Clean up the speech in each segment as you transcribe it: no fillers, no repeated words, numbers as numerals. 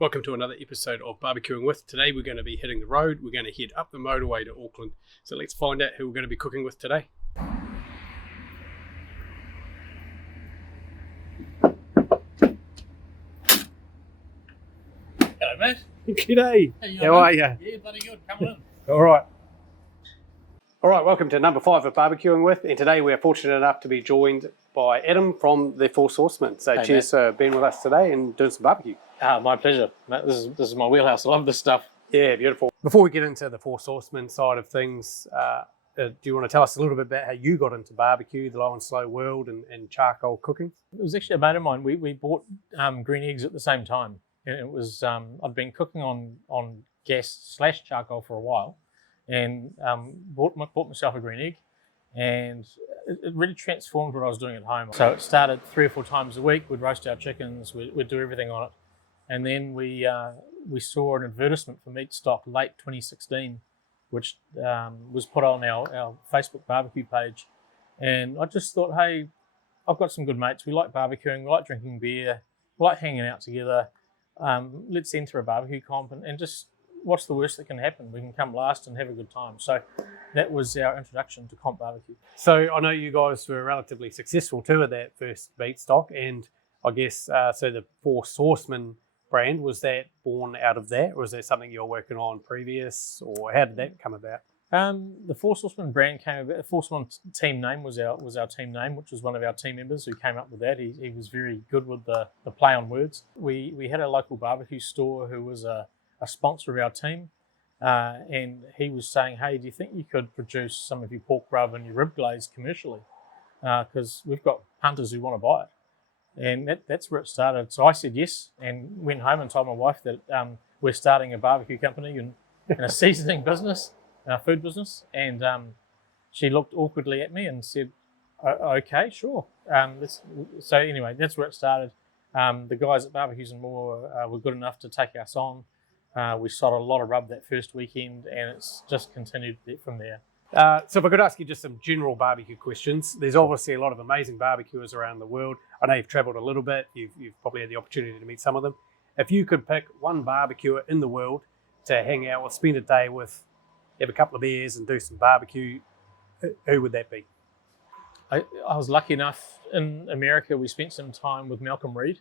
Welcome to another episode of Barbecuing With. Today we're going to be hitting the road. We're going to head up the motorway to Auckland. So let's find out who we're going to be cooking with today. Hello, mate. G'day. How are you? Yeah, bloody good. Coming in. All right, welcome to number 5 of Barbecuing With. And today we're fortunate enough to be joined by Adam from the Four Saucemen. So hey, cheers for being with us today and doing some barbecue. My pleasure. Mate, this is my wheelhouse. I love this stuff. Yeah, beautiful. Before we get into the Four Saucemen side of things, do you want to tell us a little bit about how you got into barbecue, the low and slow world, and charcoal cooking? It was actually a mate of mine. We bought green eggs at the same time. And it was, I'd been cooking on gas / charcoal for a while and bought myself a green egg. And it really transformed what I was doing at home. So it started 3 or 4 times a week. We'd roast our chickens. We'd do everything on it. And then we saw an advertisement for meat stock late 2016, which was put on our Facebook barbecue page. And I just thought, hey, I've got some good mates. We like barbecuing. We like drinking beer. We like hanging out together. Let's enter a barbecue comp and just what's the worst that can happen? We can come last and have a good time. So that was our introduction to comp barbecue. So I know you guys were relatively successful too at that first meat stock, and I guess so the Four Saucemen brand, was that born out of that, or was that something you were working on previous, or how did that come about? The Four Saucemen brand came about. The Four Saucemen team name was our team name, which was one of our team members who came up with that. He was very good with the play on words. We had a local barbecue store who was a sponsor of our team, and he was saying, hey, do you think you could produce some of your pork rub and your rib glaze commercially? Because we've got punters who want to buy it. And that's where it started. So I said yes and went home and told my wife that we're starting a barbecue company and a seasoning business, food business. And she looked awkwardly at me and said, okay, sure. So anyway, that's where it started. The guys at Barbecues and More were good enough to take us on. We shot a lot of rub that first weekend, and it's just continued from there. So if I could ask you just some general barbecue questions. There's obviously a lot of amazing barbecuers around the world. I know you've travelled a little bit. You've probably had the opportunity to meet some of them. If you could pick one barbecuer in the world to hang out with, spend a day with, have a couple of beers and do some barbecue, who would that be? I was lucky enough in America. We spent some time with Malcolm Reed.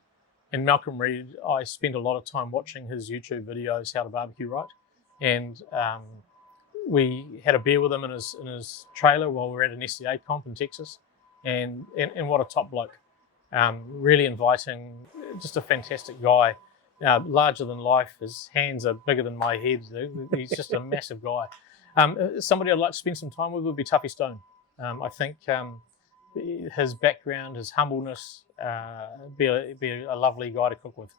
And Malcolm Reed, I spent a lot of time watching his YouTube videos, how to barbecue right. And we had a beer with him in his trailer while we were at an SCA comp in Texas. And what a top bloke. Really inviting, just a fantastic guy. Larger than life. His hands are bigger than my head. He's just a massive guy. Somebody I'd like to spend some time with would be Tuffy Stone. I think his background, his humbleness, be a lovely guy to cook with.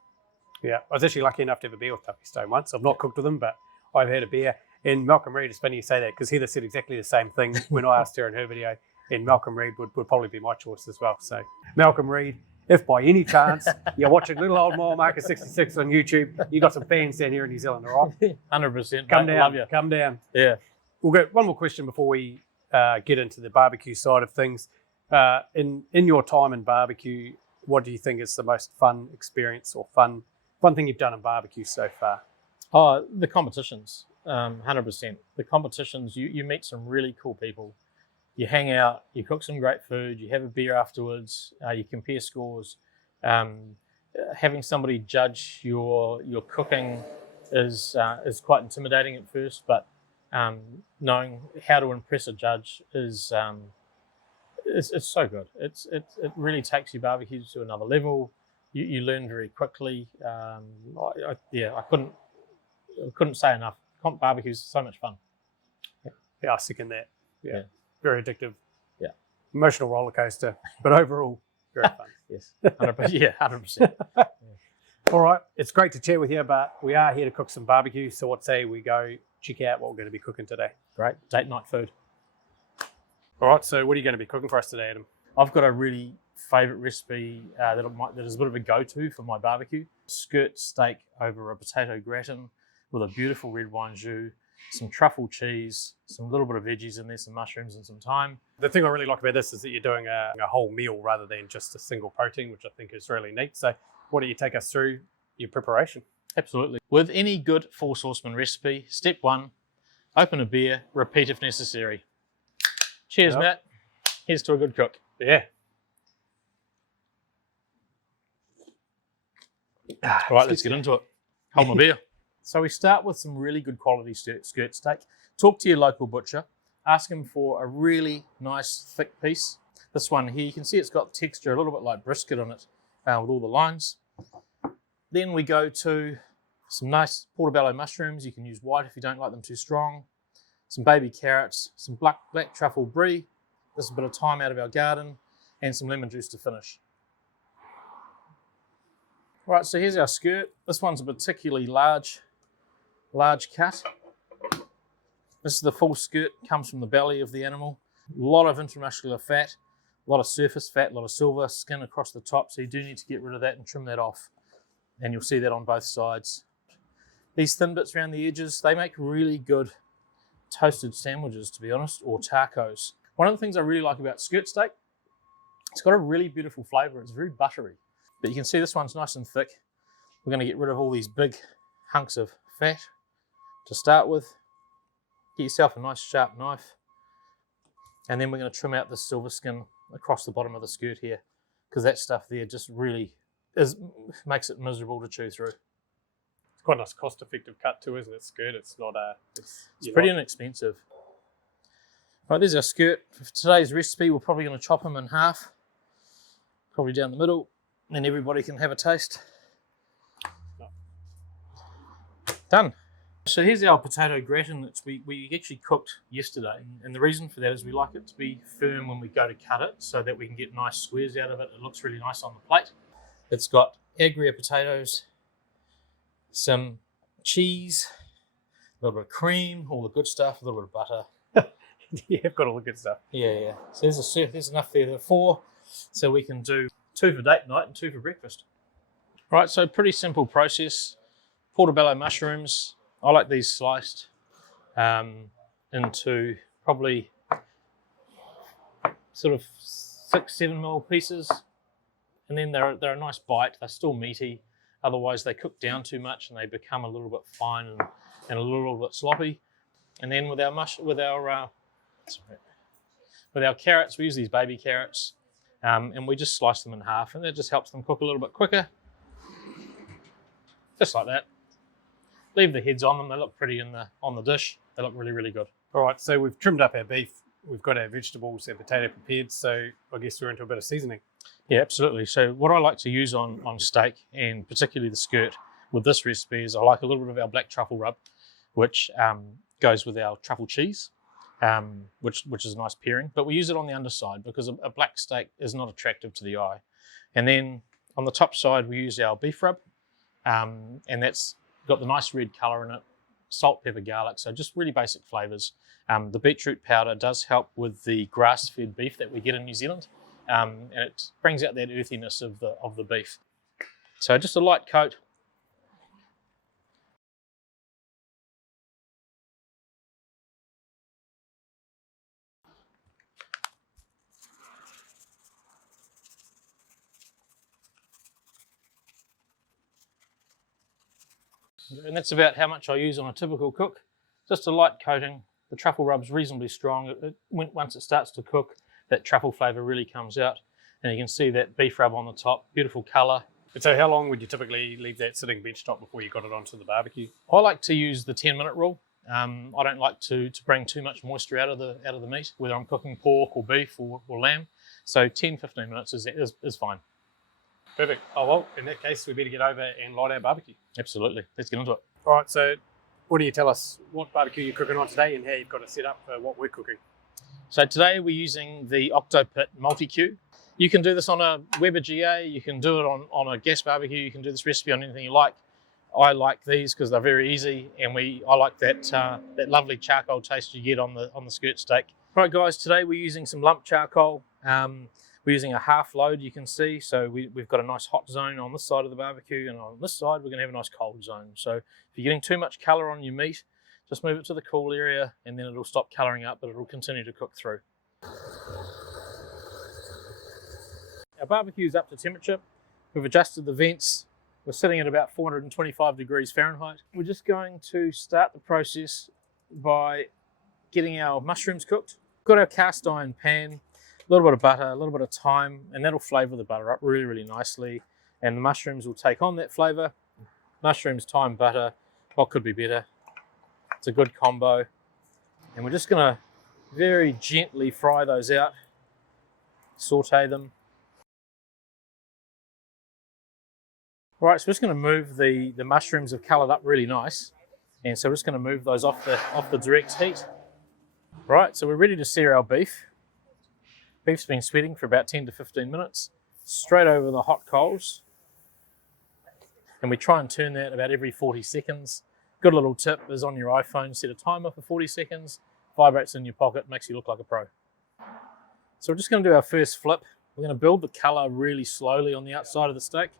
Yeah, I was actually lucky enough to have a beer with Tuffy Stone once. I've not cooked with him, but I've had a beer. And Malcolm Reed, it's funny you say that, because Heather said exactly the same thing when I asked her in her video. And Malcolm Reed would probably be my choice as well. So Malcolm Reed, if by any chance you're watching Little Old Mile Marker 66 on YouTube, you got some fans down here in New Zealand, all right? 100%. Come down, love you. Come down. Yeah. We'll go one more question before we get into the barbecue side of things. In your time in barbecue, what do you think is the most fun experience or fun thing you've done in barbecue so far? Oh, the competitions, 100%. The competitions, you meet some really cool people. You hang out, you cook some great food, you have a beer afterwards, you compare scores. Having somebody judge your cooking is quite intimidating at first, but knowing how to impress a judge is it's so good. It really takes your barbecue to another level. You learn very quickly. I couldn't say enough. Comp barbecues so much fun. Yeah, I second that. Yeah. Very addictive. Yeah. Emotional roller coaster, but overall very fun. Yes. 100%. Yeah, 100%. Yeah. All right, it's great to chat with you, but we are here to cook some barbecue. So what say we go check out what we're going to be cooking today? Great. Date night food. All right, so what are you going to be cooking for us today, Adam? I've got a really favourite recipe that is a bit of a go-to for my barbecue. Skirt steak over a potato gratin with a beautiful red wine jus, some truffle cheese, some little bit of veggies in there, some mushrooms and some thyme. The thing I really like about this is that you're doing a whole meal rather than just a single protein, which I think is really neat. So why don't you take us through your preparation? Absolutely. With any good Four Saucemen recipe, step 1, open a beer, repeat if necessary. Cheers, Yep. Matt. Here's to a good cook. Yeah. All right, let's get into it. Hold my beer. So we start with some really good quality skirt steak. Talk to your local butcher. Ask him for a really nice thick piece. This one here, you can see it's got texture, a little bit like brisket on it with all the lines. Then we go to some nice portobello mushrooms. You can use white if you don't like them too strong. Some baby carrots, some black truffle brie. This is a bit of thyme out of our garden, and some lemon juice to finish. All right, so here's our skirt. This one's a particularly large cut. This is the full skirt, comes from the belly of the animal. A lot of intramuscular fat, a lot of surface fat, a lot of silver skin across the top, so you do need to get rid of that and trim that off. And you'll see that on both sides. These thin bits around the edges, they make really good toasted sandwiches, to be honest, or tacos. One of the things I really like about skirt steak, it's got a really beautiful flavour. It's very buttery. But you can see this one's nice and thick. We're going to get rid of all these big hunks of fat to start with. Get yourself a nice sharp knife. And then we're going to trim out the silver skin across the bottom of the skirt here, because that stuff there just really makes it miserable to chew through. It's quite a nice cost-effective cut too, isn't it? Skirt. It's not It's pretty inexpensive. Right, there's our skirt. For today's recipe, we're probably going to chop them in half, probably down the middle, and then everybody can have a taste. No. Done. So here's our potato gratin that we actually cooked yesterday, and the reason for that is we like it to be firm when we go to cut it, so that we can get nice squares out of it. It looks really nice on the plate. It's got Agria potatoes, some cheese, a little bit of cream, all the good stuff, a little bit of butter. You've got all the good stuff. Yeah. So there's enough there for 4, so we can do 2 for date night and 2 for breakfast. Right, so pretty simple process. Portobello mushrooms. I like these sliced into probably sort of 6-7 mil pieces, and then they're a nice bite. They're still meaty. Otherwise, they cook down too much and they become a little bit fine and a little bit sloppy. And then with our carrots, we use these baby carrots, and we just slice them in half, and that just helps them cook a little bit quicker. Just like that. Leave the heads on them. They look pretty on the dish. They look really, really good. All right, so we've trimmed up our beef. We've got our vegetables and potato prepared, so I guess we're into a bit of seasoning. Yeah, absolutely. So what I like to use on steak, and particularly the skirt with this recipe, is I like a little bit of our black truffle rub, which goes with our truffle cheese, which is a nice pairing. But we use it on the underside because a black steak is not attractive to the eye. And then on the top side, we use our beef rub, and that's got the nice red colour in it, salt, pepper, garlic, so just really basic flavours. The beetroot powder does help with the grass-fed beef that we get in New Zealand, and it brings out that earthiness of the beef. So just a light coat. And that's about how much I use on a typical cook. Just a light coating. The truffle rub's reasonably strong. Once it starts to cook, that truffle flavour really comes out. And you can see that beef rub on the top, beautiful colour. And so how long would you typically leave that sitting benchtop before you got it onto the barbecue? I like to use the 10-minute rule. I don't like to bring too much moisture out of the meat, whether I'm cooking pork or beef or lamb. So 10-15 minutes is fine. Perfect. Oh, well, in that case, we better get over and light our barbecue. Absolutely. Let's get into it. All right, so why don't you tell us what barbecue you're cooking on today and how you've got it set up for what we're cooking? So today we're using the Octopit Multi-Q. You can do this on a Weber GA, you can do it on a gas barbecue, you can do this recipe on anything you like. I like these because they're very easy, and I like that lovely charcoal taste you get on the skirt steak. Right guys, today we're using some lump charcoal. We're using a half load, you can see, so we've got a nice hot zone on this side of the barbecue, and on this side we're going to have a nice cold zone. So if you're getting too much colour on your meat, just move it to the cool area and then it'll stop colouring up, but it'll continue to cook through. Our barbecue is up to temperature. We've adjusted the vents. We're sitting at about 425 degrees Fahrenheit. We're just going to start the process by getting our mushrooms cooked. Got our cast iron pan, a little bit of butter, a little bit of thyme, and that'll flavour the butter up really, really nicely. And the mushrooms will take on that flavour. Mushrooms, thyme, butter, what could be better? It's a good combo. And we're just gonna very gently fry those out, saute them. All right, so we're just gonna move the mushrooms have coloured up really nice. And so we're just gonna move those off the direct heat. Right, so we're ready to sear our beef. Beef's been sweating for about 10 to 15 minutes, straight over the hot coals. And we try and turn that about every 40 seconds. Good little tip is on your iPhone, set a timer for 40 seconds, vibrates in your pocket, makes you look like a pro. So we're just gonna do our first flip. We're gonna build the color really slowly on the outside of the steak.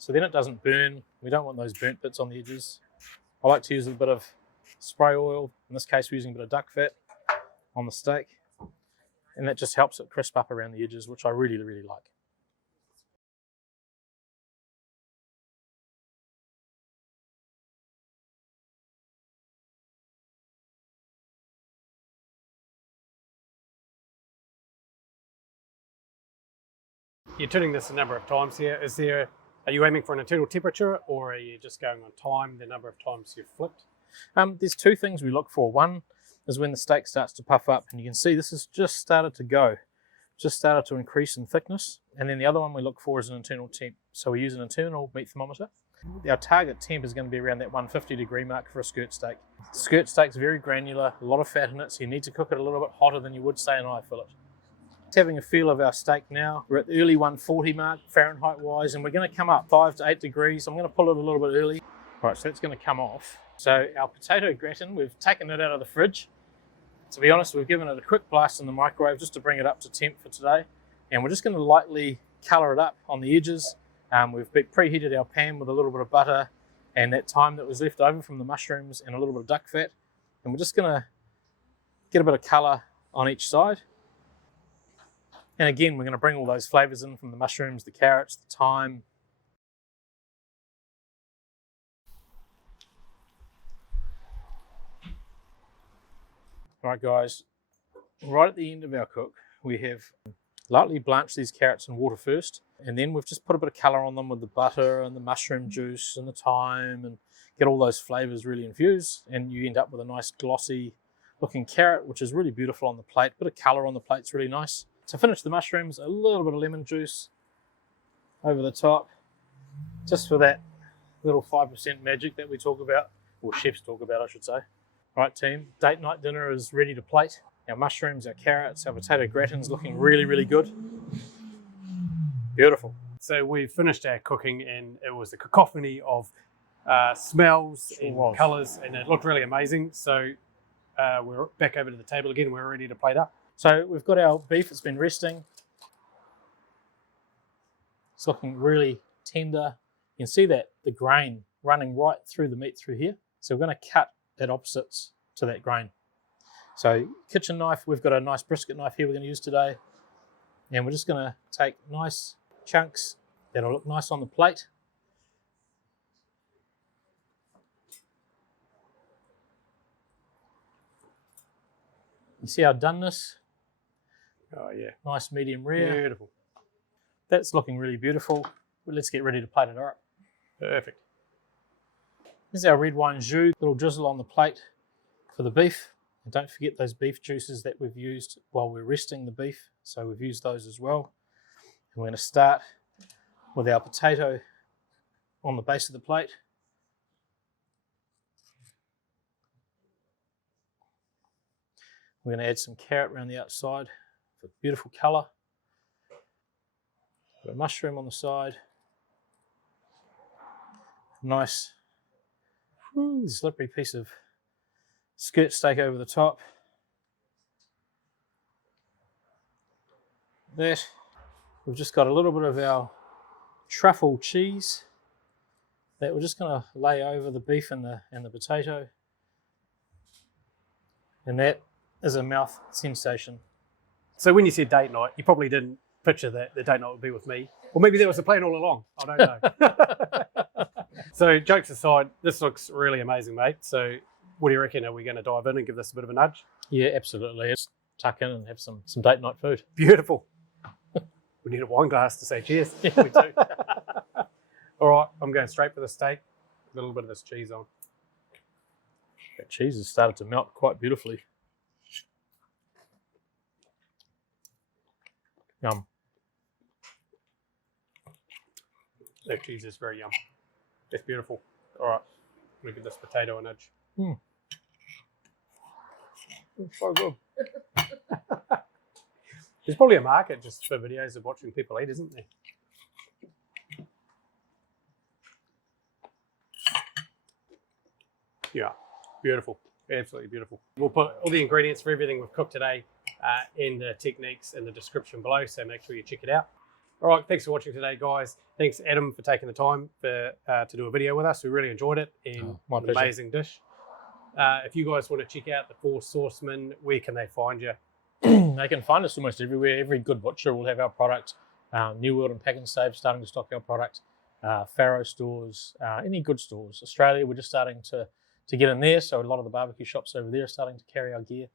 So then it doesn't burn. We don't want those burnt bits on the edges. I like to use a bit of spray oil. In this case, we're using a bit of duck fat on the steak. And that just helps it crisp up around the edges, which I really, really like. You're turning this a number of times here. Are you aiming for an internal temperature, or are you just going on time, the number of times you've flipped? There's two things we look for. One is when the steak starts to puff up, and you can see this has just started to go, just started to increase in thickness. And then the other one we look for is an internal temp. So we use an internal meat thermometer. Our target temp is going to be around that 150 degree mark for a skirt steak. Skirt steak's very granular, a lot of fat in it, so you need to cook it a little bit hotter than you would, say, an eye fillet. Having a feel of our steak now. We're at the early 140 mark Fahrenheit wise, and we're going to come up 5 to 8 degrees. I'm going to pull it a little bit early. All right, so that's going to come off. So our potato gratin, we've taken it out of the fridge. To be honest, we've given it a quick blast in the microwave just to bring it up to temp for today. And we're just going to lightly colour it up on the edges. We've preheated our pan with a little bit of butter and that thyme that was left over from the mushrooms and a little bit of duck fat. And we're just going to get a bit of colour on each side. And again, we're going to bring all those flavours in from the mushrooms, the carrots, the thyme. All right, guys, right at the end of our cook, we have lightly blanched these carrots in water first, and then we've just put a bit of colour on them with the butter and the mushroom juice and the thyme, and get all those flavours really infused, and you end up with a nice glossy looking carrot, which is really beautiful on the plate. Bit of colour on the plate's really nice. To finish the mushrooms, a little bit of lemon juice over the top, just for that little 5% magic that we talk about, or chefs talk about, I should say. All right, team, date night dinner is ready to plate. Our mushrooms, our carrots, our potato gratin's looking really, really good. Beautiful. So we finished our cooking, and it was a cacophony of smells and colours, and it looked really amazing. So we're back over to the table again. We're ready to plate up. So we've got our beef, it's been resting. It's looking really tender. You can see that the grain running right through the meat through here. So we're going to cut at opposites to that grain. So kitchen knife, we've got a nice brisket knife here we're going to use today. And we're just going to take nice chunks that'll look nice on the plate. You see our doneness? Oh yeah. Nice medium rare. Beautiful. That's looking really beautiful. Well, let's get ready to plate it up. Perfect. This is our red wine jus, little drizzle on the plate for the beef. And don't forget those beef juices that we've used while we're resting the beef. So we've used those as well. And we're going to start with our potato on the base of the plate. We're going to add some carrot around the outside for beautiful colour. Got a mushroom on the side. Nice slippery piece of skirt steak over the top. That. We've just got a little bit of our truffle cheese that we're just going to lay over the beef and the potato. And that is a mouth sensation. So when you said date night, you probably didn't picture that the date night would be with me. Or maybe there was a plan all along. I don't know. So jokes aside, this looks really amazing, mate. So what do you reckon? Are we going to dive in and give this a bit of a nudge? Yeah, absolutely. Let's tuck in and have some date night food. Beautiful. We need a wine glass to say cheers. Yeah, we do. All right, I'm going straight for the steak. A little bit of this cheese on. That cheese has started to melt quite beautifully. Yum. That cheese is very yum. It's beautiful. All right, I'm going to give this potato a nudge. It's so good. There's probably a market just for videos of watching people eat, isn't there? Yeah, beautiful. Absolutely beautiful. We'll put all the ingredients for everything we've cooked today in the techniques in the description below, so make sure you check it out. All right, thanks for watching today, guys. Thanks, Adam, for taking the time to do a video with us. We really enjoyed it, and an amazing dish. If you guys want to check out the Four Saucemen, where can they find you? They can find us almost everywhere. Every good butcher will have our product. New World and Pack and Save starting to stock our product. Faro stores, any good stores. Australia, we're just starting to get in there, so a lot of the barbecue shops over there are starting to carry our gear.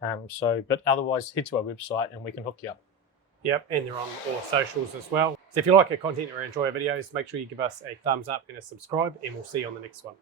But otherwise, head to our website and we can hook you up. Yep, and they're on all socials as well. So if you like our content or enjoy our videos, make sure you give us a thumbs up and a subscribe, and we'll see you on the next one.